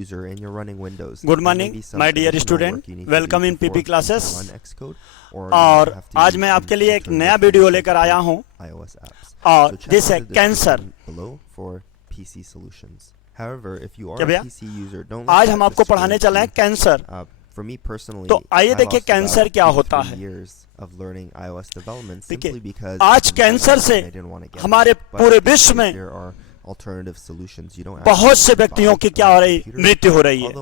user and you're running Windows. Good morning my dear student, welcome in PP classes. और आज मैं आपके लिए एक नया वीडियो लेकर आया हूं और दिस है कैंसर। क्या भैया, आज हम आपको पढ़ाने चले हैं कैंसर। तो आइए देखिए कैंसर क्या होता है। देखिए, आज कैंसर से हमारे पूरे विश्व में बहुत से व्यक्तियों की क्या हो रही, मृत्यु हो रही है।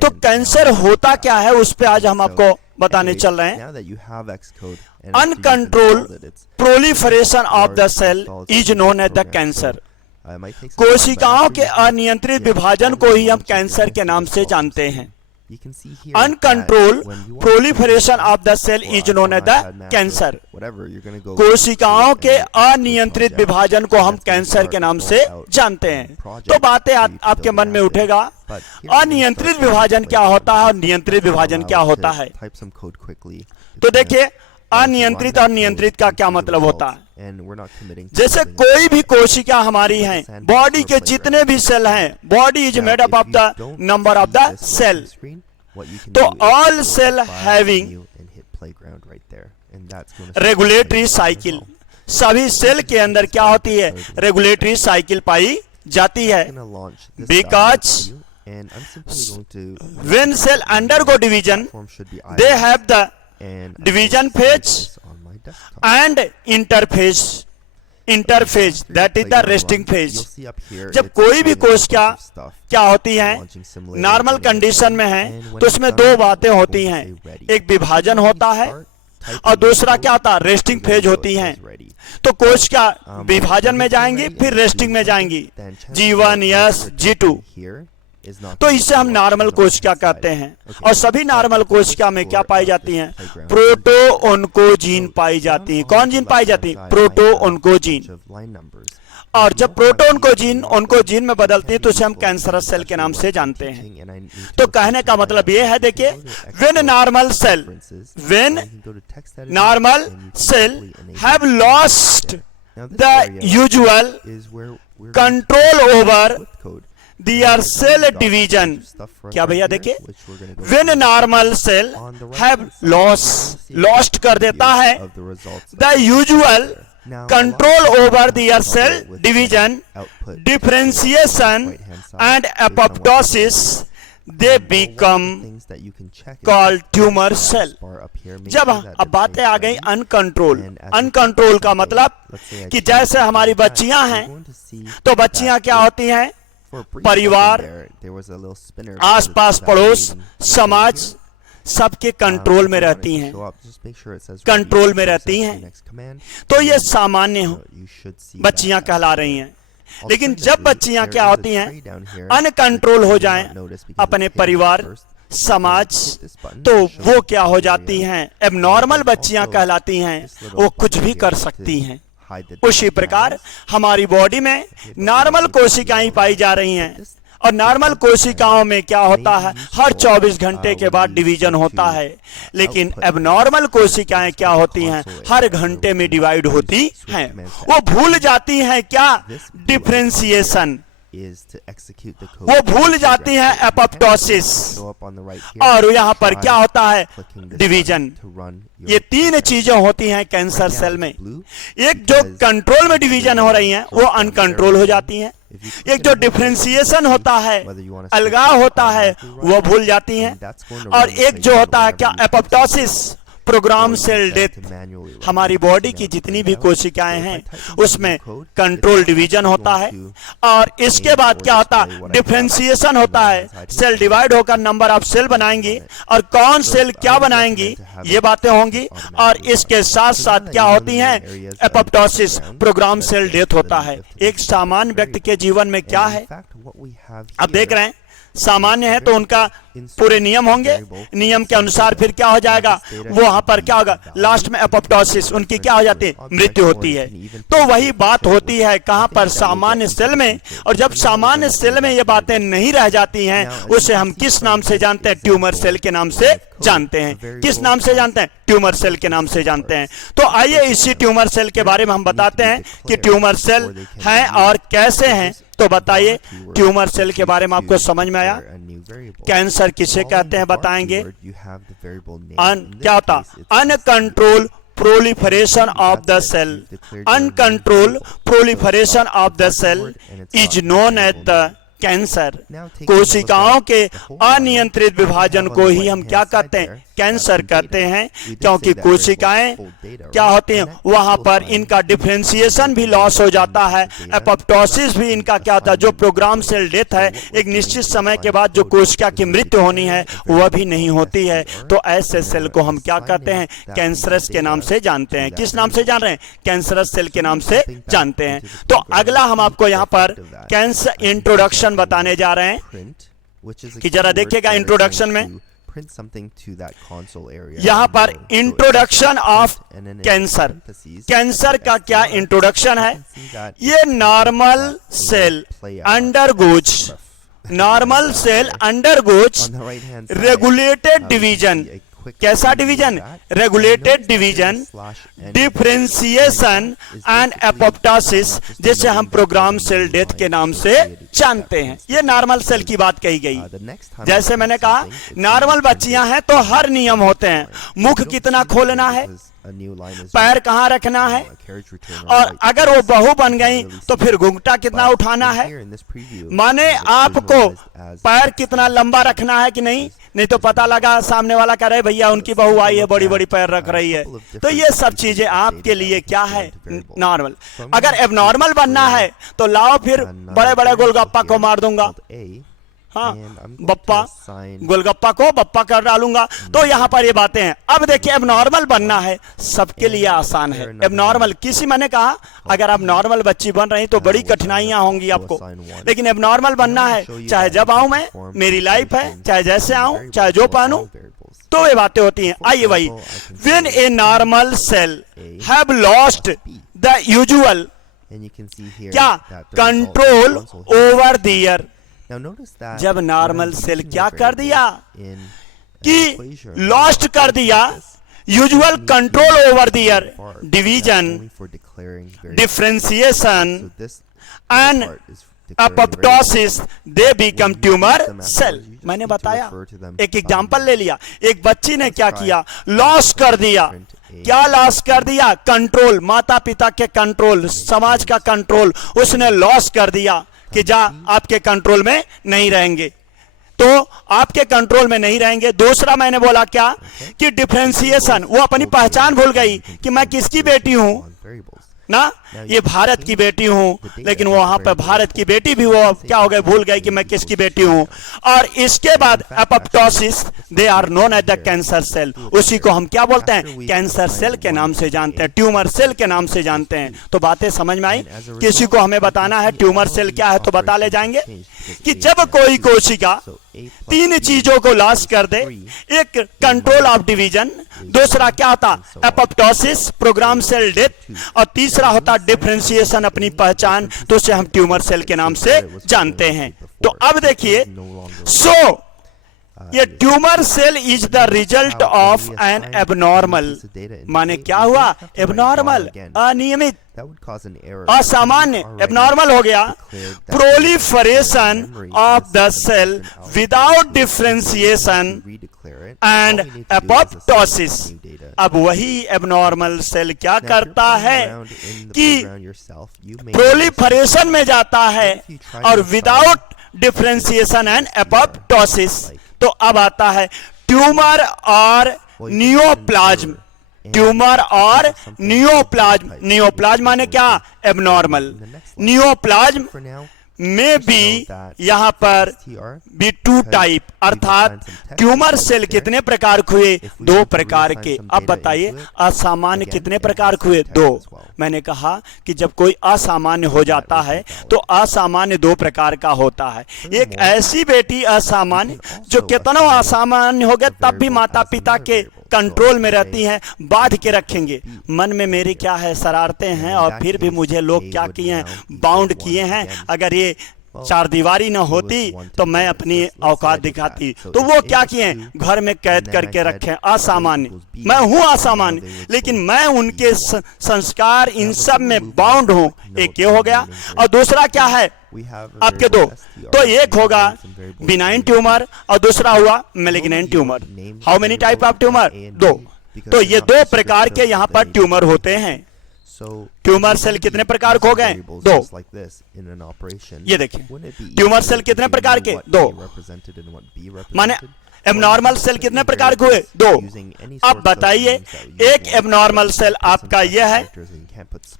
तो कैंसर होता क्या है, उस पे आज हम आपको बताने चल रहे हैं। Uncontrolled proliferation of the cell is known as the cancer. कोशिकाओं के अनियंत्रित विभाजन को ही हम कैंसर के नाम से जानते हैं। Uncontrolled proliferation of the cell is known as the cancer. कोशिकाओं के अनियंत्रित विभाजन को हम कैंसर के नाम से जानते हैं। तो बातें आपके मन में उठेगा, अनियंत्रित विभाजन क्या होता है और नियंत्रित विभाजन क्या होता है। तो देखिए, अनियंत्रित और नियंत्रित का क्या मतलब होता है। जैसे कोई भी कोशिका हमारी है, बॉडी के जितने भी सेल हैं, body is made up of the number of the cell. तो all cell having regulatory cycle, सभी सेल के अंदर क्या होती है, रेगुलेटरी साइकिल पाई जाती है। Because when cell undergo division they have the division phase and interphase that is the resting phase। जब कोई भी कोशिका क्या होती है, नॉर्मल कंडीशन में है, तो उसमें दो बातें होती हैं। एक विभाजन होता है और दूसरा क्या होता है, रेस्टिंग फेज होती है। तो कोशिका विभाजन में जाएंगी, फिर रेस्टिंग में जाएंगी, G1 S G2। तो इसे हम नॉर्मल कोशिका कहते हैं। और सभी नॉर्मल कोशिका में क्या पाई जाती हैं, प्रोटोओन्कोजीन पाई जाती है। कौन जीन पाई जाती है, प्रोटोओन्कोजीन। और जब प्रोटोओन्कोजीन ओन्कोजीन में बदलती है तो उसे हम कैंसरस सेल के नाम से जानते हैं। तो कहने का मतलब ये है, देखिए, when normal cell have lost the usual control over their cell division. क्या भैया, देखिए, when normal cell have lost कर देता है the usual control over their cell division, differentiation and apoptosis, they become called tumour cell. जब अब बातें आ गई अनकंट्रोल का मतलब कि जैसे हमारी बच्चियां हैं, तो बच्चियां क्या होती हैं, परिवार, आसपास पड़ोस, समाज, सबके कंट्रोल में रहती हैं, कंट्रोल में रहती हैं। तो ये सामान्य बच्चियां कहला रही हैं। लेकिन जब बच्चियां क्या होती हैं, अनकंट्रोल हो जाएं अपने परिवार, समाज, तो वो क्या हो जाती हैं, एबनॉर्मल बच्चियां कहलाती हैं। वो कुछ भी कर सकती हैं। उसी प्रकार हमारी बॉडी में नॉर्मल कोशिकाएं पाई जा रही हैं। और नॉर्मल कोशिकाओं में क्या होता है, हर 24 घंटे के बाद डिवीजन होता है। लेकिन एबनॉर्मल कोशिकाएं क्या होती हैं, हर घंटे में डिवाइड होती हैं। वो भूल जाती हैं क्या, डिफरेंशिएशन। वो भूल जाती हैं एपोप्टोसिस। और यहाँ पर क्या होता है, डिवीजन। ये तीन चीजें होती हैं कैंसर सेल में। एक जो कंट्रोल में डिवीजन हो रही हैं, वो अनकंट्रोल हो जाती हैं। एक जो डिफरेंशिएशन होता है, अलगाव होता है, वो भूल जाती हैं। और एक जो होता है क्या, एपोप्टोसिस, प्रोग्राम सेल डेथ। हमारी बॉडी की जितनी भी कोशिकाएं हैं उसमें कंट्रोल डिवीजन होता है। और इसके बाद क्या होता है, डिफरेंशिएशन होता है। सेल डिवाइड होकर नंबर ऑफ सेल बनाएंगी, और कौन सेल क्या बनाएंगी, ये बातें होंगी। और इसके साथ साथ क्या होती हैं, एपोप्टोसिस, प्रोग्राम सेल डेथ होता है। एक सामान्य व्यक्ति के जीवन में क्या है, अब देख रहे हैं, सामान्य है तो उनका पूरे नियम होंगे, नियम के अनुसार फिर क्या हो जाएगा, वो वहां पर क्या होगा, लास्ट में एपोप्टोसिस, उनकी क्या हो जाती है, मृत्यु होती है। तो वही बात होती है कहां पर, सामान्य सेल में। और जब सामान्य सेल में ये बातें नहीं रह जाती हैं, उसे हम किस नाम से जानते हैं, ट्यूमर सेल के नाम से जानते हैं। किस नाम से जानते हैं, ट्यूमर सेल के नाम से जानते हैं। तो आइए इसी ट्यूमर सेल के बारे में हम बताते हैं कि ट्यूमर सेल हैं और कैसे हैं तो बताइए ट्यूमर सेल के बारे में आपको समझ में आया? कैंसर किसे कहते हैं बताएंगे? क्या होता? Uncontrol proliferation of the cell. Uncontrolled proliferation of the cell is known as the cancer. कोशिकाओं के अनियंत्रित विभाजन को ही हम क्या कहते हैं? कैंसर कहते हैं, क्योंकि कोशिकाएं क्या होती हैं, वहां पर इनका डिफरेंशिएशन भी लॉस हो जाता है, एपोप्टोसिस भी इनका क्या होता है, जो प्रोग्राम सेल डेथ है, एक निश्चित समय के बाद जो कोशिका की मृत्यु होनी है वह भी नहीं होती है। तो ऐसे सेल को हम क्या कहते हैं? कैंसरस के नाम से जानते हैं। किस नाम से जान रहे हैं? कैंसरस सेल के नाम से जानते हैं। तो अगला हम आपको यहाँ पर कैंसर इंट्रोडक्शन बताने जा रहे हैं कि जरा देखिएगा इंट्रोडक्शन में यहाँ पर इंट्रोडक्शन ऑफ कैंसर। कैंसर का क्या इंट्रोडक्शन है? ये normal cell undergoes regulated division. कैसा division? Regulated division, differentiation and apoptosis, जिसे हम प्रोग्राम सेल डेथ के नाम से जानते हैं। ये नॉर्मल सेल की बात कही गई। जैसे मैंने कहा नॉर्मल बच्चियां हैं तो हर नियम होते हैं। मुख कितना खोलना है, पैर कहाँ रखना है, और अगर वो बहू बन गई तो फिर घुंघटा कितना उठाना है, माने आपको पैर कितना लंबा रखना है कि नहीं तो पता लगा सामने वाला कह रहे भैया उनकी बहू आई है बड़ी बड़ी पैर रख रही है। तो ये सब चीजें आपके लिए क्या है? नॉर्मल। अगर एबनॉर्मल बनना है तो लाओ फिर बड़े बड़े गोलगप्पा को मार दूंगा, हाँ बप्पा, गोलगप्पा को बप्पा कर डालूंगा। तो यहाँ पर ये बातें हैं। अब देखिए एबनॉर्मल बनना है सबके लिए आसान है। एबनॉर्मल किसी, मैंने कहा अगर आप नॉर्मल बच्ची बन रही तो बड़ी कठिनाइयां होंगी आपको, लेकिन एबनॉर्मल बनना है चाहे जब आऊं मैं, मेरी लाइफ है, चाहे जैसे आऊं, चाहे जो पहनूं, तो ये बातें होती हैं। आइए भाई, when a normal cell have lost the usual क्या कंट्रोल ओवर द ईयर। जब नॉर्मल सेल क्या कर दिया कि लॉस्ट कर दिया usual control over their, division, differentiation and apoptosis, they become tumour cell. मैंने बताया, एक एग्जांपल ले लिया। एक बच्ची ने क्या किया? लॉस कर दिया। क्या लॉस कर दिया? कंट्रोल, माता पिता के कंट्रोल, समाज का कंट्रोल उसने लॉस कर दिया कि जा आपके कंट्रोल में नहीं रहेंगे, तो आपके कंट्रोल में नहीं रहेंगे। दूसरा मैंने बोला क्या कि डिफरेंशिएशन, वो अपनी पहचान भूल गई कि मैं किसकी बेटी हूं ना, ये भारत की बेटी हूं, लेकिन वहां पर भारत की बेटी भी वो क्या हो गए, भूल गए कि मैं किसकी बेटी हूं। और इसके बाद apoptosis, they are known as the cancer cell. उसी को हम क्या बोलते हैं? कैंसर सेल के नाम से जानते हैं, ट्यूमर सेल के नाम से जानते हैं। तो बातें समझ में आई? किसी को हमें बताना है ट्यूमर सेल क्या है तो बता ले जाएंगे कि जब कोई कोशिका तीन चीजों को लॉस कर दे, एक कंट्रोल ऑफ डिवीजन, दूसरा क्या होता? एपोप्टोसिस, प्रोग्राम सेल डेथ, और तीसरा होता डिफरेंशिएशन, अपनी पहचान, तो उसे हम ट्यूमर सेल के नाम से जानते हैं। तो अब देखिए, सो ये tumour cell is the result of an abnormal, माने क्या हुआ? एबनॉर्मल, अनियमित, असामान्य, एबनॉर्मल हो गया, proliferation of the cell without differentiation and apoptosis. अब वही एबनॉर्मल सेल क्या करता है कि प्रोलिफरेशन में जाता है और विदाउट डिफरेंशिएशन एंड एपोप्टोसिस। तो अब आता है ट्यूमर और नियोप्लाज्म। ट्यूमर और नियोप्लाज्म, नियोप्लाज्म माने क्या? एबनॉर्मल। नियोप्लाज्म में भी यहां पर भी टू टाइप, अर्थात ट्यूमर सेल कितने प्रकार के हुए? दो प्रकार के। अब बताइए असामान्य कितने प्रकार के हुए? दो। मैंने कहा कि जब कोई असामान्य हो जाता है तो असामान्य दो प्रकार का होता है। एक ऐसी बेटी असामान्य जो कितना असामान्य हो गया तब भी माता पिता के कंट्रोल में रहती हैं, बांध के रखेंगे। मन में मेरी क्या है, शरारतें हैं, और फिर भी मुझे लोग क्या किए हैं, बाउंड किए हैं। अगर ये चार दीवारी न होती तो मैं अपनी औकात दिखाती। तो वो क्या किए? घर में कैद करके रखे। असामान्य, मैं हूं असामान्य, लेकिन मैं उनके संस्कार इन सब में बाउंड हूं। एक ये हो गया। और दूसरा क्या है? आपके दो, तो एक होगा बिनाइन ट्यूमर और दूसरा हुआ malignant tumour. How many type of tumour? दो। तो ये दो प्रकार के यहाँ पर ट्यूमर होते हैं। ट्यूमर सेल कितने प्रकार के हो गए? दो। ये देखिए, ट्यूमर सेल कितने प्रकार के? दो। माने एबनॉर्मल सेल कितने प्रकार के हुए? दो। अब बताइए, एक एबनॉर्मल सेल आपका यह है,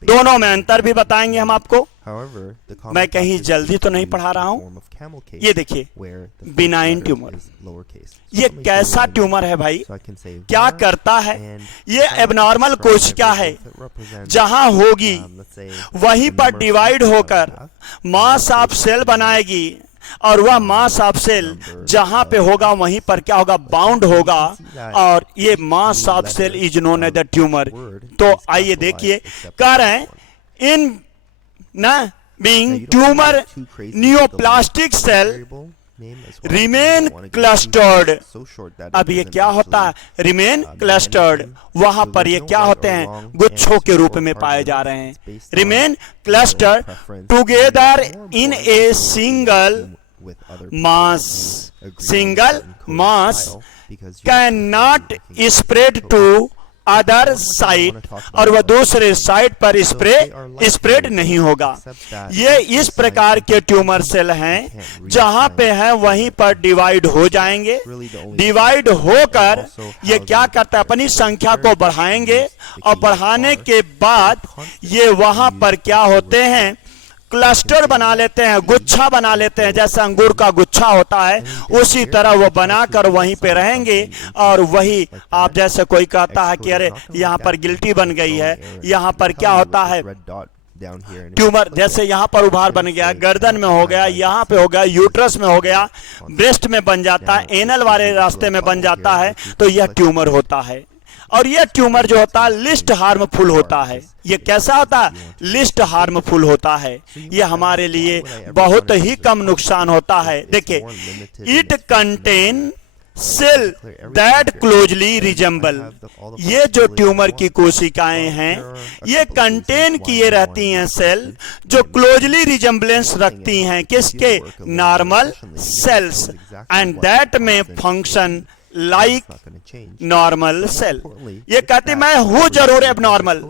दोनों में अंतर भी बताएंगे हम आपको। मैं कहीं जल्दी तो नहीं पढ़ा रहा हूं। ये देखिए, बिनाइन ट्यूमर, ये कैसा ट्यूमर है भाई? क्या करता है? ये एबनॉर्मल कोशिका है, जहां होगी वहीं पर डिवाइड होकर मास ऑफ सेल बनाएगी, और वह मास ऑफ सेल जहां पे होगा वहीं पर क्या होगा? बाउंड होगा, और ये mass of cell is known as the tumour. तो आइए देखिए, कह रहे हैं इन ना being tumour neoplastic cell remain clustered. अब ये क्या होता है? रिमेन क्लस्टर्ड, वहां पर ये क्या होते हैं? गुच्छों के रूप में पाए जा रहे हैं। Remain clustered together in a single mass. Single mass can not spread to other side, और वह दूसरे साइड पर स्प्रेड नहीं होगा। ये इस प्रकार के ट्यूमर सेल हैं, जहां पे हैं वहीं पर डिवाइड हो जाएंगे। डिवाइड होकर ये क्या करता है? अपनी संख्या को बढ़ाएंगे, और बढ़ाने के बाद ये वहां पर क्या होते हैं? क्लस्टर बना लेते हैं, गुच्छा बना लेते हैं। जैसे अंगूर का गुच्छा होता है, उसी तरह वो बनाकर वहीं पे रहेंगे। और वही आप जैसे कोई कहता है कि अरे यहाँ पर गिल्टी बन गई है, यहाँ पर क्या होता है? ट्यूमर, जैसे यहाँ पर उभार बन गया, गर्दन में हो गया, यहाँ पे हो गया, यूट्रस में हो गया, ब्रेस्ट में बन जाता है, एनल वाले रास्ते में बन जाता है, तो यह ट्यूमर होता है। और यह ट्यूमर जो होता है लिस्ट हार्मफुल होता है। ये कैसा होता है? लिस्ट हार्मफुल होता है। ये हमारे लिए बहुत ही कम नुकसान होता है। देखिए, it contain cell that closely resemble. ये जो ट्यूमर की कोशिकाएं हैं, ये कंटेन किए रहती हैं सेल जो क्लोजली रिजेंबलेंस रखती हैं किसके? नॉर्मल सेल्स, एंड दैट में फंक्शन लाइक नॉर्मल सेल। ये कहते मैं हूं जरूर एबनॉर्मल,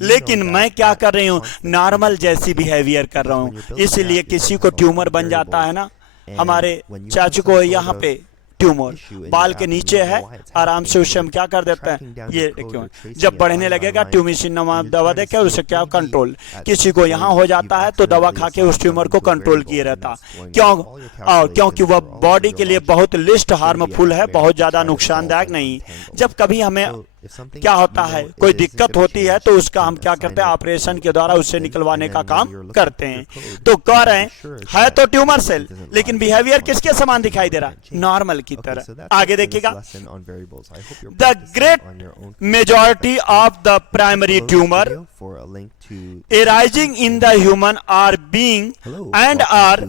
लेकिन मैं क्या कर रही हूं? नॉर्मल जैसी बिहेवियर कर रहा हूं। इसलिए किसी को ट्यूमर बन जाता है ना, हमारे चाचू को यहाँ पे ट्यूमर बाल के नीचे है, आराम से उससे हम क्या कर देते हैं? ये क्यों? जब बढ़ने लगेगा ट्यूमिसिन नामक दवा देके उसे क्या कंट्रोल। किसी को यहाँ हो जाता है तो दवा खा के उस ट्यूमर को कंट्रोल किए रहता। क्यों? क्योंकि वह बॉडी के लिए बहुत लिस्ट हार्मफुल है, बहुत ज्यादा नुकसानदायक नहीं। जब कभी हमें क्या होता है, कोई दिक्कत होती है, तो उसका हम क्या करते हैं? ऑपरेशन के द्वारा उससे निकलवाने का काम करते हैं। तो कह रहे हैं है तो ट्यूमर सेल, लेकिन बिहेवियर किसके समान दिखाई दे रहा है? नॉर्मल की तरह। आगे देखिएगा, the great majority of the primary tumour arising in the human are being and are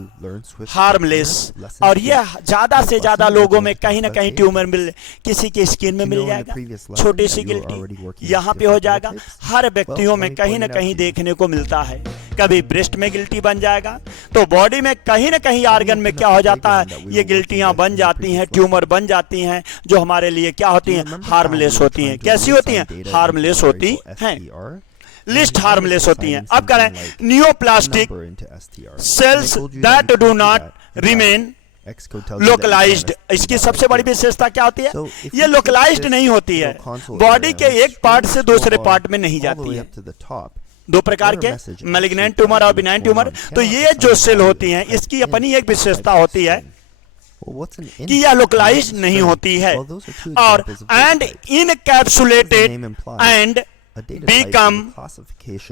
harmless। और ये ज्यादा से ज्यादा लोगों में कहीं ना कहीं ट्यूमर मिल, किसी की स्किन में मिल जाएगा, छोटी सी गिल्टी यहाँ पे हो जाएगा। हर व्यक्तियों में कहीं ना कहीं देखने को मिलता है। कभी ब्रेस्ट में गिल्टी बन जाएगा, तो बॉडी में कहीं ना कहीं आर्गन में क्या हो जाता है? ये गिल्टियां बन जाती हैं, ट्यूमर बन जाती हैं, जो हमारे लिए क्या होती हैं? हार्मलेस होती हैं। कैसी होती हैं? हार्मलेस होती हैं, लिस्ट हार्मलेस होती हैं। अब कह रहे हैं neoplastic cells that do not remain localised. इसकी सबसे बड़ी विशेषता क्या होती है? ये लोकलाइज्ड नहीं होती है, बॉडी के एक पार्ट से दूसरे पार्ट में नहीं जाती है। दो प्रकार के, मैलिग्नेंट ट्यूमर और बिनाइन ट्यूमर। तो ये जो सेल होती हैं, इसकी अपनी एक विशेषता होती है कि यह लोकलाइज्ड नहीं होती है, और एंड इनकैप्सुलेटेड एंड become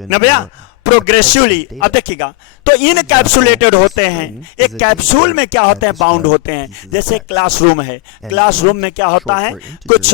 ना भैया प्रोग्रेसिवली। अब देखिएगा, तो इनकैप्सुलेटेड होते हैं। एक कैप्सूल में क्या होते हैं? बाउंड होते हैं। जैसे क्लासरूम है, क्लासरूम में क्या होता है? कुछ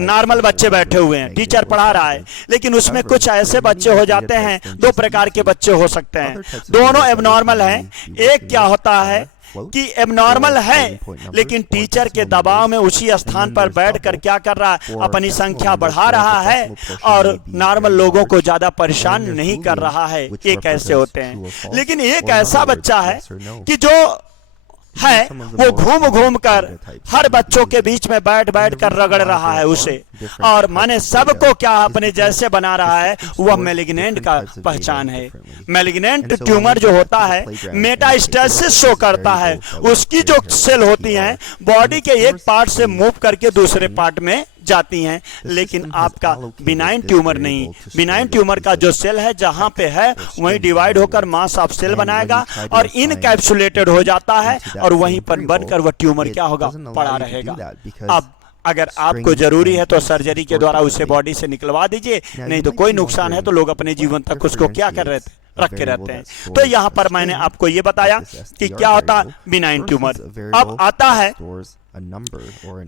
नॉर्मल बच्चे बैठे हुए हैं, टीचर पढ़ा रहा है, लेकिन उसमें कुछ ऐसे बच्चे हो जाते हैं, दो प्रकार के बच्चे हो सकते हैं, दोनों एबनॉर्मल हैं। एक क्या होता है? कि एबनॉर्मल है, लेकिन टीचर के दबाव में उसी स्थान पर बैठकर क्या कर रहा है, अपनी संख्या बढ़ा रहा है और नॉर्मल लोगों को ज्यादा परेशान नहीं कर रहा है। ये कैसे होते हैं? लेकिन एक ऐसा बच्चा है कि जो है वो घूम घूम कर हर बच्चों के बीच में बैठ बैठ कर रगड़ रहा है उसे, और माने सबको क्या अपने जैसे बना रहा है। वह मैलिग्नेंट का पहचान है। मैलिग्नेंट ट्यूमर जो होता है मेटास्टेसिस शो करता है। उसकी जो सेल होती हैं बॉडी के एक पार्ट से मूव करके दूसरे पार्ट में जाती हैं, लेकिन आपका बिनाइन ट्यूमर नहीं। बिनाइन ट्यूमर का जो सेल है जहां पे है वहीं डिवाइड होकर मास ऑफ सेल बनाएगा और इनकैप्सुलेटेड हो जाता है, और वहीं पर बनकर वह ट्यूमर क्या होगा, पड़ा रहेगा। अब अगर आपको जरूरी है तो सर्जरी के द्वारा उसे बॉडी से निकलवा दीजिए, नहीं तो कोई नुकसान है तो लोग अपने जीवन तक उसको क्या कर रहे थे, रख के रहते हैं। तो यहाँ पर मैंने आपको ये बताया कि क्या होता है बिनाइन ट्यूमर। अब आता है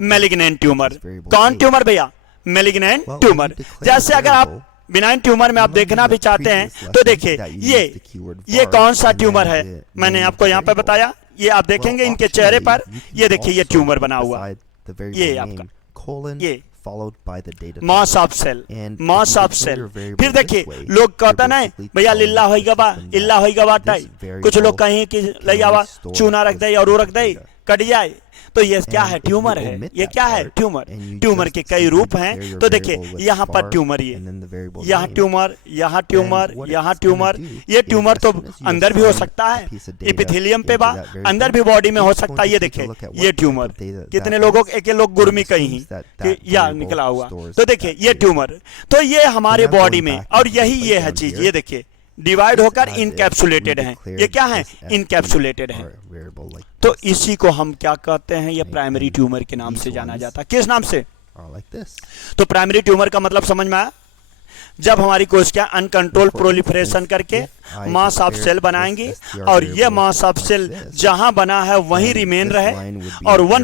मैलिग्नेंट ट्यूमर। कौन ट्यूमर भैया? Malignant tumour. जैसे अगर आप बिनाइन ट्यूमर में आप देखना भी चाहते हैं तो देखिए ये कौन सा ट्यूमर है, मैंने आपको यहाँ पे बताया। ये आप देखेंगे इनके चेहरे पर, ये देखिए ये ट्यूमर बना हुआ, ये आपका ये mass of cell, mass of cell. फिर देखिए लोग कहता ना भैया लिल्ला होइगा बा, इल्ला होइगा बा टाई, कुछ लोग कहें कि लैयावा चूना रख दे और वो रख दे कट जाए, तो ये क्या है? ट्यूमर है। ये क्या है? ट्यूमर। ट्यूमर के कई रूप हैं। तो देखिए यहाँ पर ट्यूमर, ये यहाँ ट्यूमर, यहाँ ट्यूमर, यहाँ ट्यूमर। ये ट्यूमर तो अंदर भी हो सकता है, एपिथेलियम पे बा, अंदर भी बॉडी में हो सकता है। ये देखिए ये ट्यूमर, कितने लोगों एक लोग गुर्मी कहीं या निकला हुआ, तो देखिए ये ट्यूमर। तो ये हमारे बॉडी में, और यही ये है चीज, ये देखिए डिवाइड होकर इनकैप्सुलेटेड है। ये क्या है? इनकैप्सुलेटेड है। तो इसी को हम क्या कहते हैं? ये प्राइमरी ट्यूमर के नाम से जाना जाता है। किस नाम से? तो प्राइमरी ट्यूमर का मतलब समझ में आया? जब हमारी कोशिकाएं अनकंट्रोल प्रोलिफरेशन करके मास ऑफ सेल बनाएंगी और ये मास ऑफ सेल जहां बना है वहीं रिमेन रहे और one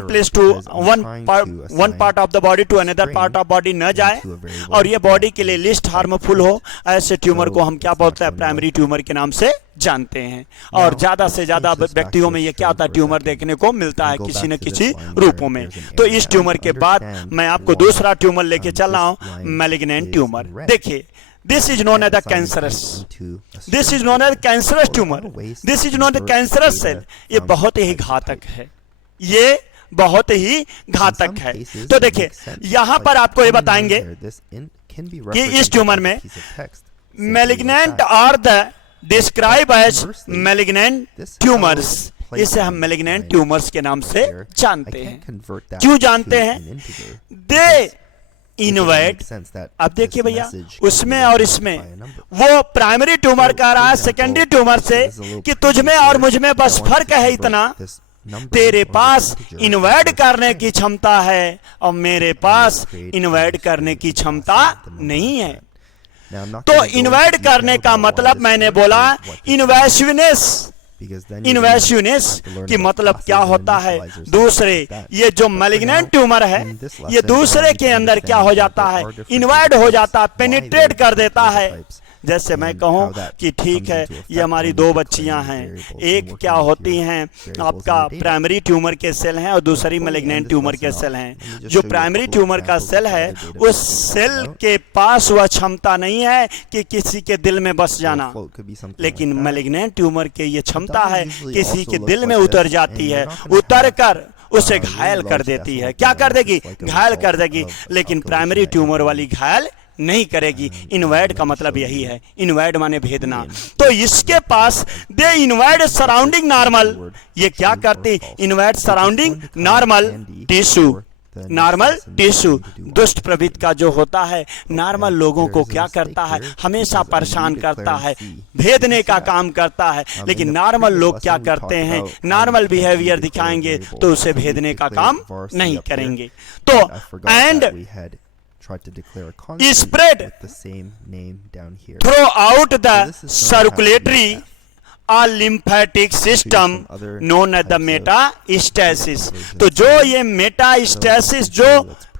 part of the body to another part of body न जाए और ये बॉडी के लिए लिस्ट हार्मफुल हो, ऐसे ट्यूमर को हम क्या बोलते हैं? प्राइमरी ट्यूमर के नाम से जानते हैं। और ज्यादा से ज्यादा व्यक्तियों में ये क्या होता है? ट्यूमर देखने को मिलता है किसी न किसी रूपों में। तो इस ट्यूमर के बाद मैं आपको दूसरा ट्यूमर लेके चल रहा हूं, मैलिग्नेंट ट्यूमर। देखिए this is known as the cancerous, this is known as cancerous tumor, this is known as cancerous cell। ये बहुत ही घातक है, ये बहुत ही घातक है। तो देखिए यहां पर आपको ये बताएंगे कि इस ट्यूमर में malignant are the described as malignant tumors। इसे हम malignant tumors के नाम से जानते हैं। क्यों जानते हैं? दे इनवर्ट। अब देखिए भैया उसमें और इसमें वो प्राइमरी ट्यूमर कह रहा है सेकेंडरी ट्यूमर से कि तुझ में और मुझ में बस फर्क है इतना, तेरे पास इन्वर्ट करने की क्षमता है और मेरे पास इन्वर्ट करने की क्षमता नहीं है। तो इन्वर्ट करने का मतलब मैंने बोला इन्वेसिवनेस। इन्वेसिवनेस की मतलब क्या होता है? दूसरे ये जो मैलिग्नेंट ट्यूमर है ये दूसरे के अंदर क्या हो जाता है? इन्वाइड हो जाता है, पेनिट्रेट कर देता है। जैसे मैं कहूं कि ठीक है ये हमारी दो बच्चियां हैं, एक क्या होती हैं आपका प्राइमरी ट्यूमर के सेल हैं और दूसरी मैलिग्नेंट ट्यूमर के सेल हैं। जो प्राइमरी ट्यूमर का सेल है उस सेल के पास वह क्षमता नहीं है कि किसी के दिल में बस जाना, लेकिन मैलिग्नेंट ट्यूमर के ये क्षमता है किसी के दिल में उतर जाती है, उतर कर उसे घायल कर देती है। क्या कर देगी? घायल कर देगी। लेकिन प्राइमरी ट्यूमर वाली घायल नहीं करेगी। इनवर्ट का मतलब यही है, इनवर्ट माने भेदना। तो इसके पास दे इनवर्ट सराउंडिंग नॉर्मल। ये क्या करती? Invert surrounding normal tissue. Normal tissue दुष्ट प्रवृत्ति का जो होता है नॉर्मल लोगों को क्या करता है? हमेशा परेशान करता है, भेदने का काम करता है। लेकिन नॉर्मल लोग क्या करते हैं? नॉर्मल बिहेवियर दिखाएंगे तो उसे भेदने का काम नहीं करेंगे। तो and spread throughout the circulatory a lymphatic system known as the metastasis। तो जो ये मेटास्टेसिस जो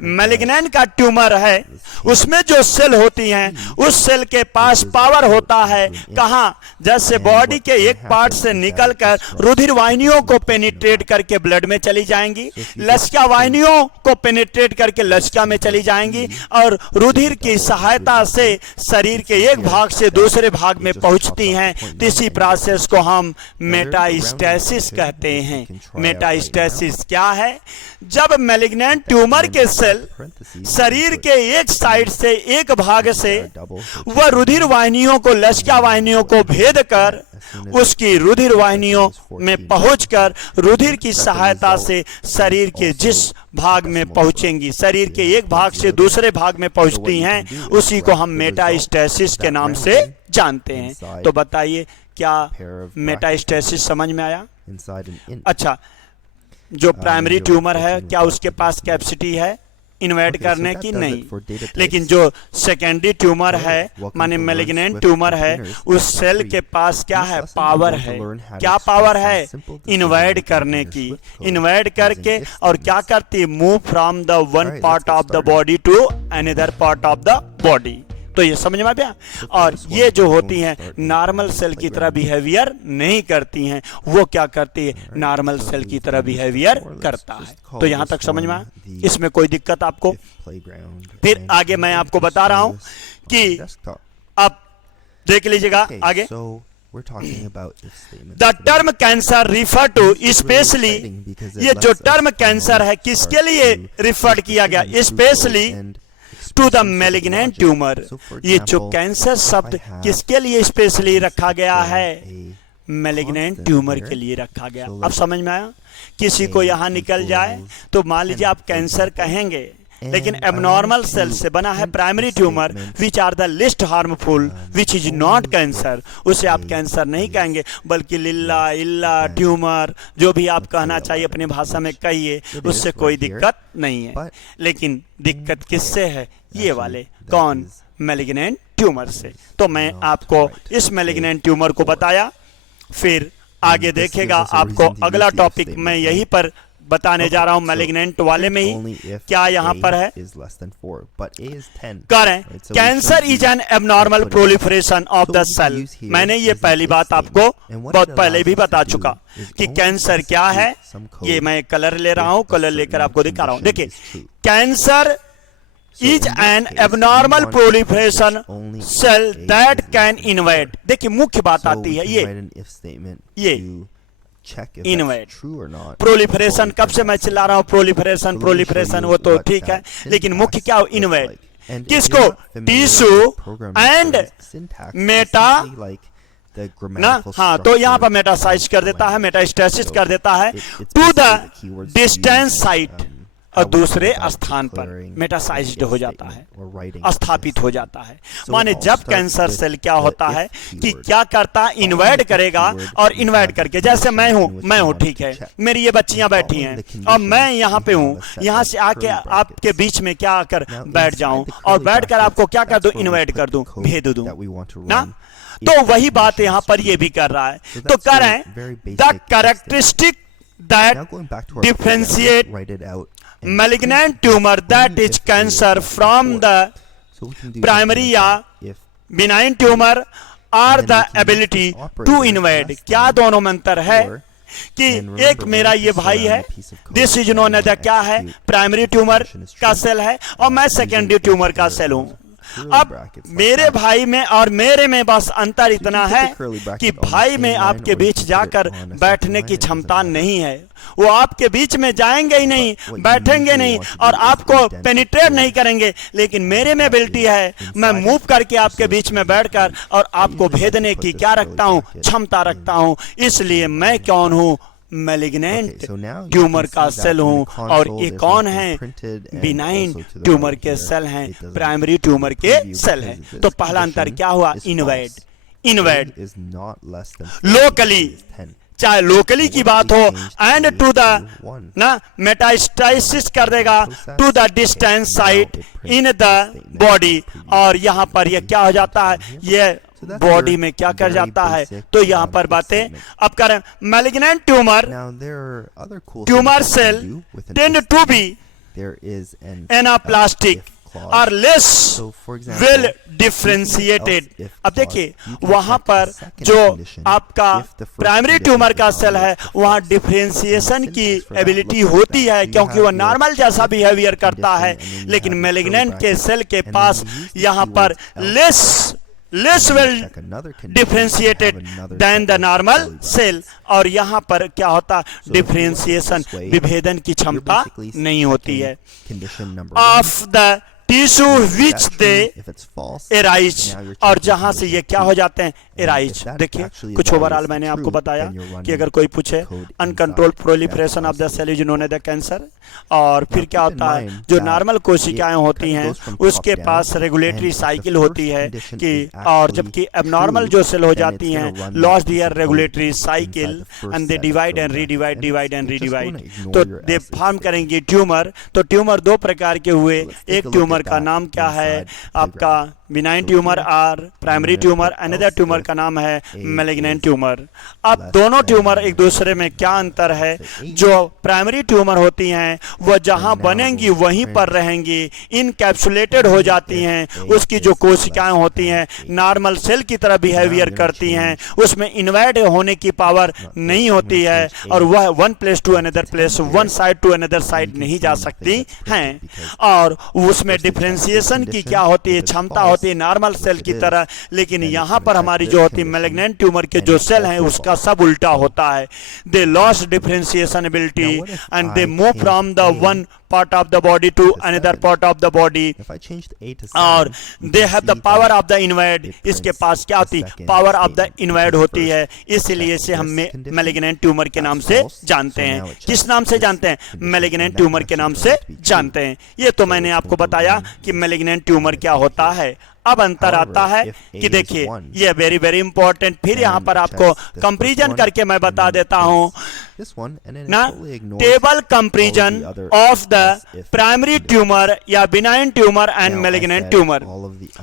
मैलिग्नेंट का ट्यूमर है उसमें जो सेल होती हैं उस सेल के पास पावर होता है कहां, जैसे बॉडी के एक पार्ट से निकलकर रुधिर वाहिनियों को पेनिट्रेट करके ब्लड में चली जाएंगी, लसिका वाहिनियों को पेनिट्रेट करके लसिका में चली जाएंगी और रुधिर की सहायता से शरीर के एक भाग से दूसरे भाग में पहुंचती हैं। तो इसी प्रोसेस को हम मेटास्टेसिस कहते हैं। मेटास्टेसिस क्या है? जब मैलिग्नेंट ट्यूमर के सेल शरीर के एक साइड से एक भाग से वह रुधिर वाहिनियों को लसिका वाहिनियों को भेद कर उसकी रुधिर वाहिनियों में पहुंचकर रुधिर की सहायता से शरीर के जिस भाग में पहुंचेंगी, शरीर के एक भाग से दूसरे भाग में पहुंचती हैं, उसी को हम मेटास्टेसिस के नाम से जानते हैं। तो बताइए क्या मेटास्टेसिस समझ में आया? अच्छा, जो प्राइमरी ट्यूमर है क्या उसके पास कैपेसिटी है इन्वेट करने की? नहीं। लेकिन जो सेकेंडरी ट्यूमर है माने मैलिग्नेंट ट्यूमर है उस सेल के पास क्या है? पावर है। क्या पावर है? इन्वेट करने की। इन्वेट करके और क्या करती? Move from the one part of the body to another part of the body. तो ये समझ में आ गया। और ये जो होती हैं नॉर्मल सेल की तरह बिहेवियर नहीं करती हैं, वो क्या करती है? नॉर्मल सेल की तरह बिहेवियर करता है। तो यहां तक समझ में आया? इसमें कोई दिक्कत आपको? फिर आगे मैं आपको बता रहा हूं कि अब देख लीजिएगा आगे। The term cancer refer to specially, ये जो टर्म कैंसर है किसके लिए रिफर किया गया? Specially to the malignant tumour. ये जो कैंसर शब्द किसके लिए स्पेशली रखा गया है? मैलिग्नेंट ट्यूमर के लिए रखा गया। अब समझ में आया? किसी को यहां निकल जाए तो मान लीजिए आप कैंसर कहेंगे, लेकिन एबनॉर्मल सेल से बना है primary tumour which are the least harmful which is not cancer, उसे आप कैंसर नहीं कहेंगे बल्कि लिल्ला इल्ला ट्यूमर जो भी आप कहना चाहिए अपनी भाषा में कहिए, उससे कोई दिक्कत नहीं है। लेकिन दिक्कत किससे है? ये वाले कौन? मैलिग्नेंट ट्यूमर से। तो मैं आपको इस मैलिग्नेंट ट्यूमर को बताया, फिर आगे देखेगा आपको अगला टॉपिक मैं यहीं पर बताने जा रहा हूं मैलिग्नेंट वाले में ही। क्या यहां पर है? करें cancer is an abnormal proliferation of the cell. मैंने ये पहली बात आपको बहुत पहले भी बता चुका कि कैंसर क्या है। ये मैं कलर ले रहा हूं, कलर लेकर आपको दिखा रहा हूं। देखिए, cancer is an abnormal proliferation cell that can invade. देखिए मुख्य बात आती है ये इन्वेट। प्रोलिफरेशन कब से मैं चिल्ला रहा हूं? प्रोलिफरेशन वो तो ठीक है, लेकिन मुख्य क्या हो? इन्वेट। किसको? टिश्यू एंड मेटा ना, हाँ, तो यहां पर मेटासाइज कर देता है, मेटास्टेसिस कर देता है टू द डिस्टेंस साइट, और दूसरे स्थान पर मेटासाइज्ड हो जाता है, स्थापित हो जाता है। माने जब कैंसर सेल क्या होता है कि क्या करता है? इन्वाइट करेगा, और इन्वाइट करके जैसे मैं हूं ठीक है, मेरी ये बच्चियां बैठी हैं और मैं यहाँ पे हूं, यहाँ से आके आपके बीच में क्या आकर बैठ जाऊं और बैठकर आपको क्या कर दूं? इन्वाइट कर दूं, भेज दूं ना। तो वही बात यहाँ पर ये भी कर रहा है। तो कह रहे हैं the characteristic that differentiate malignant tumor that is cancer from the primary या benign tumor are the ability to invade। क्या दोनों में अंतर है कि एक मेरा ये भाई है, दिस इज नोन एज क्या है? प्राइमरी ट्यूमर का सेल है और मैं सेकेंडरी ट्यूमर का सेल हूं। अब मेरे भाई में और मेरे में बस अंतर इतना है कि भाई में आपके बीच जाकर बैठने की क्षमता नहीं है, वो आपके बीच में जाएंगे ही नहीं, बैठेंगे नहीं और आपको पेनिट्रेट नहीं करेंगे। लेकिन मेरे में एबिलिटी है, मैं मूव करके आपके बीच में बैठकर और आपको भेदने की क्या रखता हूं? क्षमता रखता हूं। इसलिए मैं कौन हूं? मैलिग्नेंट ट्यूमर का सेल हूं। और ये कौन है? बिनाइन ट्यूमर के सेल हैं, प्राइमरी ट्यूमर के सेल हैं। तो पहला अंतर क्या हुआ? इन्वेड लोकली चाहे लोकली की बात हो, एंड टू द ना मेटास्टेसिस कर देगा to the distance site in the body, और यहाँ पर ये क्या हो जाता है, ये बॉडी में क्या कर जाता है। तो यहाँ पर बातें अब करें, malignant tumour cell tend to be anaplastic और लेस वेल डिफ्रेंशिएटेड। अब देखिए वहां पर जो आपका प्राइमरी ट्यूमर का सेल है वहां डिफ्रेंशिएशन की एबिलिटी होती है, क्योंकि वह नॉर्मल जैसा बिहेवियर करता है, लेकिन मैलिग्नेंट के सेल के पास यहां पर less well differentiated than the normal cell, और यहां पर क्या होता, डिफ्रेंशिएशन विभेदन की क्षमता नहीं होती है of the tissue which they arise, और जहां से ये क्या हो जाते हैं, एराइज। देखिए कुछ ओवरऑल मैंने आपको बताया कि अगर कोई पूछे uncontrolled proliferation of the cell is known as the cancer, और फिर क्या होता है, जो नॉर्मल कोशिकाएं होती हैं उसके पास रेगुलेटरी साइकिल होती है कि, और जबकि एबनॉर्मल जो सेल हो जाती हैं lost their regulatory cycle and they divide and redivide and redivide, तो दे फॉर्म करेंगे ट्यूमर। तो ट्यूमर दो प्रकार के हुए, एक ट्यूमर का नाम क्या है आपका बिनाइन ट्यूमर और प्राइमरी ट्यूमर, अनदर ट्यूमर का नाम है मैलिग्नेंट ट्यूमर। अब दोनों ट्यूमर एक दूसरे में क्या अंतर है, जो प्राइमरी ट्यूमर होती हैं वह जहां बनेंगी वहीं पर रहेंगी, इनकैप्सुलेटेड हो जाती हैं, उसकी जो कोशिकाएं होती हैं नॉर्मल सेल की तरह बिहेवियर करती हैं, उसमें इन्वाइड होने की पावर नहीं होती है, और वह one place to another place, one side to another side नहीं जा सकती हैं, और उसमें डिफरेंशिएशन की क्या होती है, क्षमता होती है नॉर्मल सेल की तरह। लेकिन यहां पर हमारी जो होती है मैलिग्नेंट ट्यूमर के जो सेल हैं उसका सब उल्टा होता है, they lost differentiation ability and they move from the one part of the body to another part of the body, और they have the power of the invade, इसके पास क्या होती है, पावर ऑफ द इनवाइड होती है, इसलिए इसे हम मैलिग्नेंट ट्यूमर के नाम से जानते हैं। किस नाम से जानते हैं, मैलिग्नेंट ट्यूमर के नाम से जानते हैं। ये तो मैंने आपको बताया कि मैलिग्नेंट ट्यूमर क्या होता है। अब अंतर आता है कि देखिए ये वेरी वेरी इंपॉर्टेंट, फिर यहाँ पर आपको कंपैरिजन करके मैं बता देता हूँ ना, table comparison of the primary tumour या benign tumour and malignant tumour.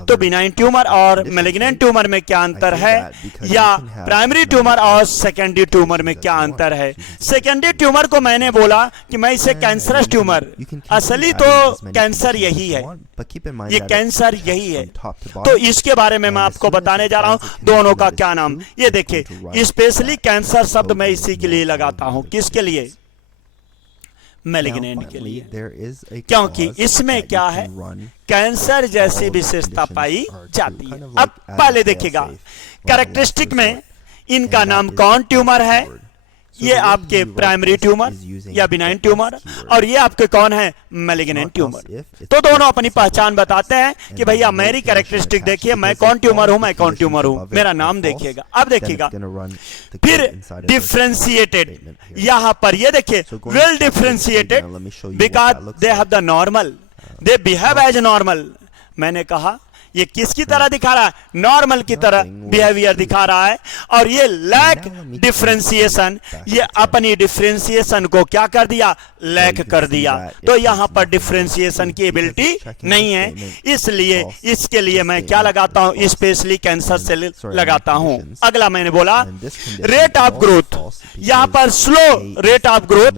तो बिनाइन ट्यूमर और मैलिग्नेंट ट्यूमर में क्या अंतर है, या प्राइमरी ट्यूमर और सेकेंडरी ट्यूमर में क्या अंतर है। सेकेंडरी ट्यूमर को मैंने बोला कि मैं इसे कैंसरस ट्यूमर, असली तो कैंसर यही है, ये कैंसर यही है। तो इसके बारे में मैं आपको बताने जा रहा हूं, दोनों का क्या नाम। ये देखिए स्पेशली कैंसर शब्द मैं इसी के लिए लगाता हूं, किसके लिए, मैलिग्नेंट के लिए, क्योंकि इसमें क्या है, कैंसर जैसी विशेषता पाई जाती है। अब पहले देखिएगा कैरेक्टरिस्टिक में इनका नाम कौन ट्यूमर है, ये आपके प्राइमरी ट्यूमर या बिनाइन ट्यूमर, और ये आपके कौन है, मैलिग्नेंट ट्यूमर। तो दोनों अपनी पहचान बताते हैं कि भैया मेरी कैरेक्टरिस्टिक देखिए, मैं कौन ट्यूमर हूं, मैं कौन ट्यूमर हूं, मेरा नाम देखिएगा। अब देखिएगा फिर डिफरेंशिएटेड, यहां पर ये देखिए well differentiated because they have the normal, they behave as normal. मैंने कहा ये किसकी तरह दिखा रहा है, नॉर्मल की तरह बिहेवियर दिखा रहा है, और ये लैक डिफरेंशिएशन, ये अपनी डिफरेंशिएशन को क्या कर दिया, लैक कर दिया। तो यहां पर डिफरेंशिएशन की एबिलिटी नहीं है, इसलिए इसके लिए मैं क्या लगाता हूं, स्पेशली कैंसर सेल लगाता हूं। अगला मैंने बोला रेट ऑफ ग्रोथ, यहां पर स्लो रेट ऑफ ग्रोथ,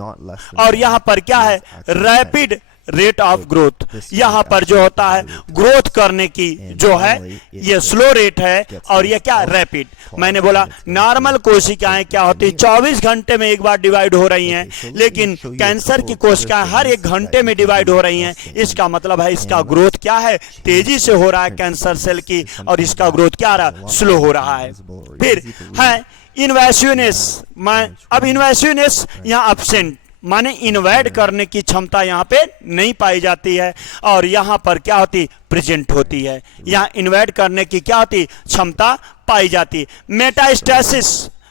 और यहां पर क्या है, रैपिड रेट ऑफ ग्रोथ। यहां पर जो होता है ग्रोथ करने की जो है ये स्लो रेट है, और ये क्या, रैपिड। मैंने बोला नॉर्मल कोशिकाएं क्या होती है 24 घंटे में एक बार डिवाइड हो रही हैं, लेकिन कैंसर की कोशिकाएं हर 1 घंटे में डिवाइड हो रही हैं। इसका मतलब है इसका ग्रोथ क्या है, तेजी से हो रहा है कैंसर सेल की, और इसका ग्रोथ क्या रहा, स्लो हो रहा है। फिर है इन्वेसिवनेस, अब इन्वेसिवनेस यहाँ एब्सेंट, माने इन्वाइड करने की क्षमता यहाँ पे नहीं पाई जाती है, और यहाँ पर क्या होती, प्रेजेंट होती है। यहाँ इन्वाइड करने की क्या होती, क्षमता पाई जाती है। मेटास्टेसिस,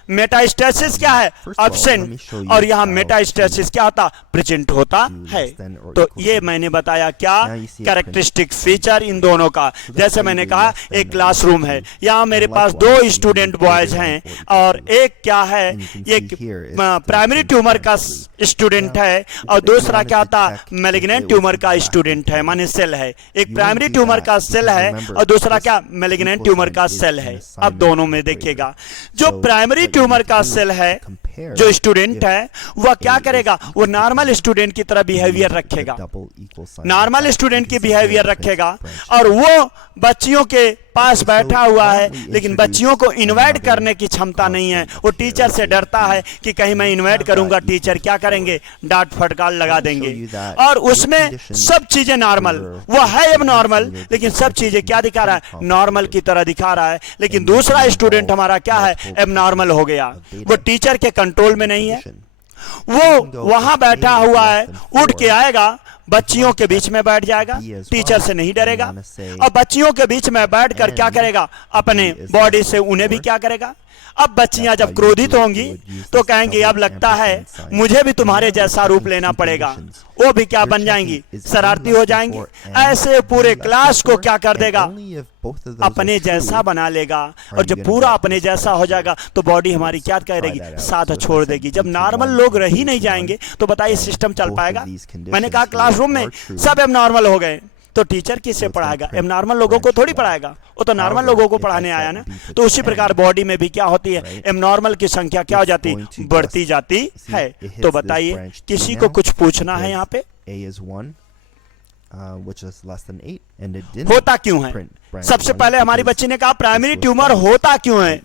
मेटास्टेसिस क्या है, एब्सेंट, और यहाँ मेटास्टेसिस क्या होता, प्रेजेंट होता है। तो ये मैंने बताया क्या कैरेक्टरिस्टिक फीचर इन दोनों का। जैसे मैंने कहा एक क्लासरूम है, यहाँ मेरे पास 2 स्टूडेंट बॉयज हैं और एक क्या है, एक प्राइमरी ट्यूमर का स्टूडेंट है और दूसरा क्या होता, मैलिग्नेंट ट्यूमर का स्टूडेंट है, माने सेल है। एक प्राइमरी ट्यूमर का सेल है और दूसरा क्या, मैलिग्नेंट ट्यूमर का सेल है। अब दोनों में देखिएगा, जो प्राइमरी ट्यूमर का सेल है, जो स्टूडेंट है, वह क्या करेगा, वो नॉर्मल स्टूडेंट की तरह बिहेवियर रखेगा, नॉर्मल स्टूडेंट की बिहेवियर रखेगा, और वो बच्चियों के पास बैठा हुआ है, लेकिन बच्चियों को इनवाइट करने की क्षमता नहीं है। वो टीचर से डरता है कि कहीं मैं इनवाइट करूंगा टीचर क्या करेंगे, डांट फटकार लगा देंगे। और उसमें सब चीजें नॉर्मल, वो है अब नॉर्मल, लेकिन सब चीजें क्या दिखा रहा है, नॉर्मल की तरह दिखा रहा है। लेकिन दूसरा स्टूडेंट हमारा क्या है, अब नॉर्मल हो गया, वो टीचर के कंट्रोल में नहीं है, वो वहां बैठा हुआ है, उठ के आएगा, बच्चियों के बीच में बैठ जाएगा, टीचर से नहीं डरेगा, और बच्चियों के बीच में बैठकर क्या करेगा, अपने बॉडी से उन्हें भी क्या करेगा। अब बच्चियां जब क्रोधित होंगी तो कहेंगी अब लगता है मुझे भी तुम्हारे जैसा रूप लेना पड़ेगा, वो भी क्या बन जाएंगी, शरारती हो जाएंगी। ऐसे पूरे क्लास को क्या कर देगा, अपने जैसा बना लेगा, और जब पूरा अपने जैसा हो जाएगा तो बॉडी हमारी क्या करेगी, साथ छोड़ देगी। जब नॉर्मल लोग रह ही नहीं जाएंगे तो बताइए सिस्टम चल पाएगा। मैंने कहा क्लासरूम में सब अब नॉर्मल हो गए तो टीचर किससे पढ़ाएगा, अब नॉर्मल लोगों को थोड़ी पढ़ाएगा, वो तो नॉर्मल लोगों को पढ़ाने आया ना। तो उसी प्रकार बॉडी में भी क्या होती है, अब नॉर्मल की संख्या क्या हो जाती, बढ़ती जाती है। तो बताइए किसी को कुछ पूछना है यहाँ पे, होता क्यों है। सबसे पहले हमारी बच्ची ने कहा प्राइमरी ट्यूमर होता क्यों है।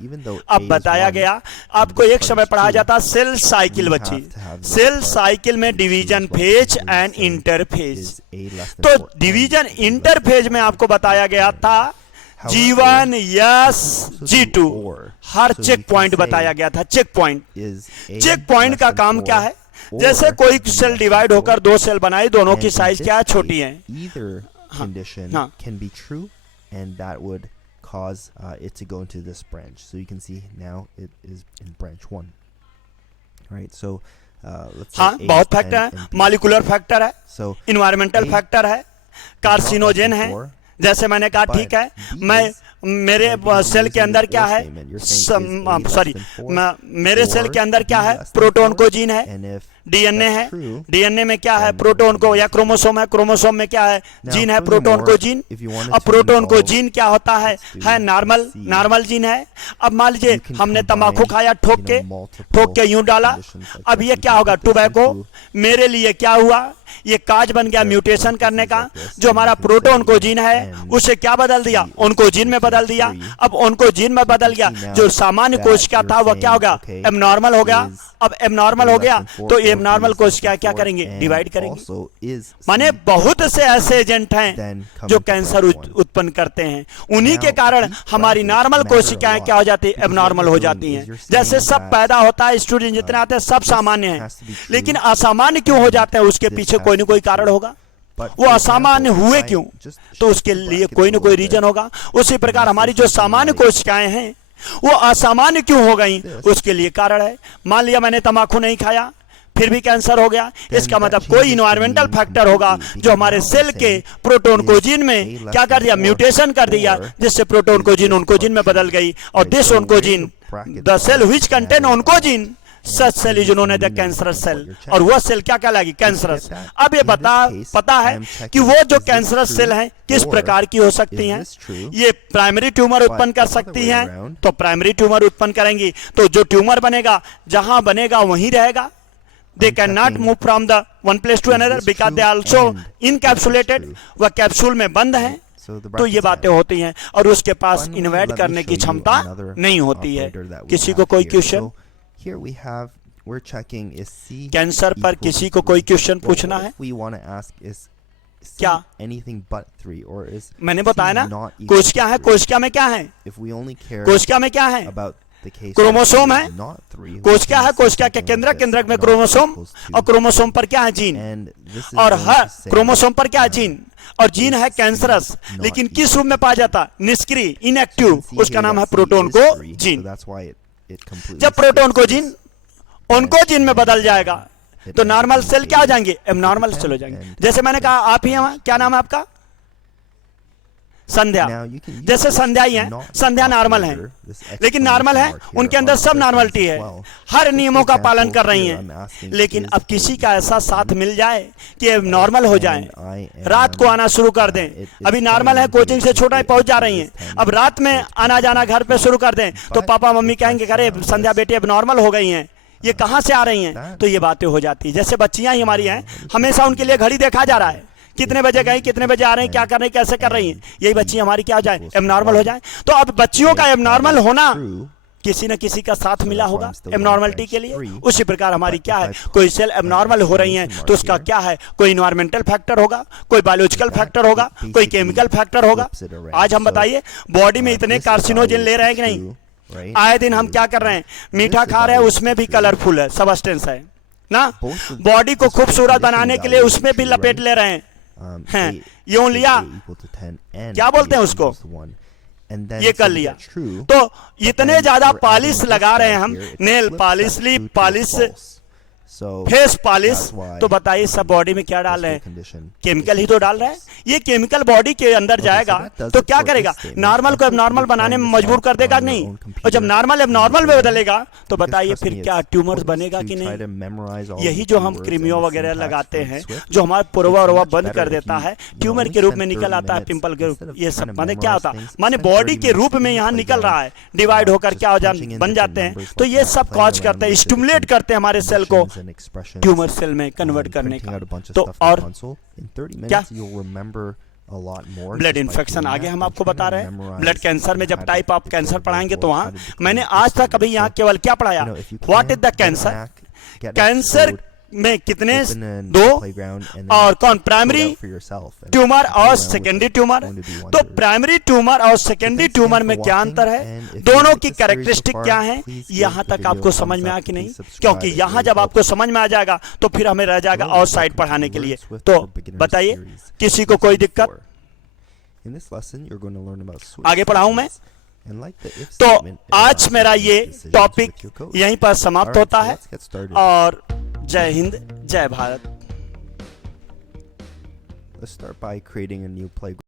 अब बताया गया, आपको एक समय पढ़ाया जाता सेल साइकिल, बच्ची सेल साइकिल में डिवीजन फेज एंड इंटरफेज। तो डिवीजन इंटरफेज में आपको बताया गया था G1 यस G2, हर चेक पॉइंट बताया गया था। चेक पॉइंट का काम क्या है, जैसे कोई सेल डिवाइड होकर 2 सेल बनाई, दोनों की साइज क्या है, छोटी है। condition can be true, and that would cause it to go into this branch. So you can see now it is in branch 1. Right, so let's हाँ, बहुत फैक्टर है, मॉलिक्यूलर फैक्टर है, इन्वायरमेंटल फैक्टर है, carcinogen है। जैसे मैंने कहा ठीक है, मैं मेरे सेल के अंदर क्या है, सॉरी मेरे सेल के अंदर क्या है, प्रोटॉन को जीन है, डीएनए है, डीएनए में क्या है, प्रोटॉन को, या क्रोमोसोम है, क्रोमोसोम में क्या है, जीन है, प्रोटॉन को जीन। अब प्रोटॉन को जीन क्या होता है नॉर्मल जीन है। अब मान लीजिए हमने तंबाकू खाया, ठोक के यूं डाला, अब ये क्या होगा, टोबैको। मेरे लिए क्या हुआ, ये काज बन गया म्यूटेशन करने का, जो हमारा प्रोटॉन को जीन है उसे क्या बदल दिया, उनको जीन में बदल दिया। अब उनको जीन में बदल गया, जो सामान्य कोशिका था वह क्या हो गया, एबनॉर्मल हो गया। अब एबनॉर्मल हो गया तो एबनॉर्मल कोशिका क्या करेंगे, डिवाइड करेंगे। माने बहुत से ऐसे एजेंट हैं जो कैंसर उत्पन्न करते हैं, उन्हीं के कारण हमारी नॉर्मल कोशिकाएं क्या हो जाती है, एबनॉर्मल हो जाती हैं। जैसे सब पैदा होता है, स्टूडेंट जितने आते हैं सब सामान्य हैं, लेकिन असामान्य क्यों हो जाते हैं, उसके पीछे कोई ना कोई कारण होगा। वो असामान्य हुए क्यों, तो उसके लिए कोई ना कोई रीजन होगा। उसी प्रकार हमारी जो सामान्य कोशिकाएं हैं वो असामान्य क्यों हो गई, उसके लिए कारण है। मान लिया मैंने तंबाकू नहीं खाया फिर भी कैंसर हो गया, इसका मतलब कोई इन्वायरमेंटल फैक्टर होगा जो हमारे सेल के प्रोटॉन को जीन में क्या कर दिया, म्यूटेशन कर दिया, जिससे प्रोटॉन को जीन ओन्कोजीन में बदल गई। और this oncogene the cell which contain oncogene such cell is known as the cancerous cell, और वह सेल क्या कहलाएगी, कैंसरस। अब ये पता है कि वो जो कैंसरस सेल है किस प्रकार की हो सकती हैं। ये प्राइमरी ट्यूमर उत्पन्न कर सकती हैं, तो प्राइमरी ट्यूमर उत्पन्न करेंगी तो जो ट्यूमर बनेगा जहां बनेगा वहीं रहेगा। They cannot move from the one place to another because they are also encapsulated, वह कैप्सूल में बंद है। तो ये बातें होती हैं, और उसके पास इन्वाइट करने की क्षमता नहीं होती है। किसी को कोई क्वेश्चन, कैंसर पर किसी को कोई क्वेश्चन पूछना है क्या? मैंने बताया ना कोशिका है, कोशिका में क्या है, कोशिका में क्या है, क्रोमोसोम है। कोशिका है, कोशिका के केंद्रक में क्रोमोसोम, और क्रोमोसोम पर क्या है, जीन, और हर क्रोमोसोम पर क्या है, जीन, और जीन है कैंसरस, लेकिन किस रूप में पाया जाता, निष्क्रिय, इनएक्टिव, उसका नाम है प्रोटॉन को जीन। जब प्रोटॉन को जीन ओंकोजीन में बदल जाएगा तो नॉर्मल सेल क्या हो जाएंगे, एबनॉर्मल सेल हो जाएंगे। जैसे मैंने कहा आप ही हैं, क्या नाम है आपका? संध्या। जैसे संध्या ही है, संध्या नॉर्मल है, लेकिन नॉर्मल है, उनके अंदर सब नॉर्मलिटी है, हर नियमों का पालन कर रही हैं। लेकिन अब किसी का ऐसा साथ मिल जाए कि अब नॉर्मल हो जाए, रात को आना शुरू कर दें, अभी नॉर्मल है, कोचिंग से छोटा ही पहुंच जा रही हैं, अब रात में आना जाना घर पे शुरू कर दें, तो पापा मम्मी कहेंगे अरे संध्या बेटी अब नॉर्मल हो गई हैं, ये कहां से आ रही हैं? तो ये बातें हो जाती है। जैसे बच्चियां ही हमारी हैं, हमेशा उनके लिए घड़ी देखा जा रहा है, कितने बजे गई, कितने बजे आ रहे हैं, क्या कर रही हैं, कैसे कर रही हैं, यही बच्ची हमारी क्या हो जाए, एबनॉर्मल हो जाए। तो अब बच्चियों का एबनॉर्मल होना किसी न किसी का साथ मिला होगा एबनॉर्मलिटी के लिए। उसी प्रकार हमारी क्या है, कोई सेल एबनॉर्मल हो रही हैं तो उसका क्या है, कोई इन्वायरमेंटल फैक्टर होगा, कोई बायोलॉजिकल फैक्टर होगा, कोई केमिकल फैक्टर होगा। आज हम बताइए बॉडी में इतने कार्सिनोजन ले रहे हैं कि नहीं? आए दिन हम क्या कर रहे हैं, मीठा खा रहे हैं, उसमें भी कलरफुल है, सबस्टेंस है ना, बॉडी को खूबसूरत बनाने के लिए उसमें भी लपेट ले रहे हैं, यूं लिया, क्या बोलते हैं उसको, ये कर लिया। तो इतने ज्यादा पॉलिश लगा रहे हैं हम, nail polish, lip polish, face polish, तो बताइए सब बॉडी में क्या डाल रहे हैं, केमिकल ही तो डाल रहे हैं। ये केमिकल बॉडी के अंदर जाएगा तो क्या करेगा, नॉर्मल को एबनॉर्मल बनाने में मजबूर कर देगा नहीं, और जब नॉर्मल एबनॉर्मल में बदलेगा तो बताइए फिर क्या ट्यूमर्स बनेगा कि नहीं। यही जो हम क्रीमियों वगैरह लगाते हैं जो हमारा पुरवा बंद कर देता है, ट्यूमर के रूप में निकल आता है, पिंपल के रूप, ये सब माने क्या होता है, माने बॉडी के रूप में यहाँ निकल रहा है, डिवाइड होकर क्या बन जाते हैं। तो ये सब कॉज करते हैं, स्टिमुलेट करते हैं हमारे सेल को ट्यूमर सेल में कन्वर्ट करने का। तो और क्या, ब्लड इन्फेक्शन आगे हम आपको बता रहे हैं, ब्लड कैंसर में जब टाइप ऑफ कैंसर पढ़ाएंगे तो वहां मैंने आज तक अभी यहाँ केवल क्या पढ़ाया, what is the cancer, cancer में कितने, दो, और कौन, प्राइमरी ट्यूमर और सेकेंडरी ट्यूमर। तो प्राइमरी ट्यूमर और सेकेंडरी ट्यूमर में क्या अंतर है, दोनों की कैरेक्टरिस्टिक क्या है, यहां तक आपको समझ में आया कि नहीं? क्योंकि यहां जब आपको समझ में आ जाएगा तो फिर हमें रह जाएगा और साइड पढ़ाने के लिए। तो बताइए किसी को कोई दिक्कत, आगे पढ़ाऊं मैं? तो आज मेरा ये टॉपिक यहीं पर समाप्त होता है, और जय हिंद, जय Bharat. Let's start by creating a new playground.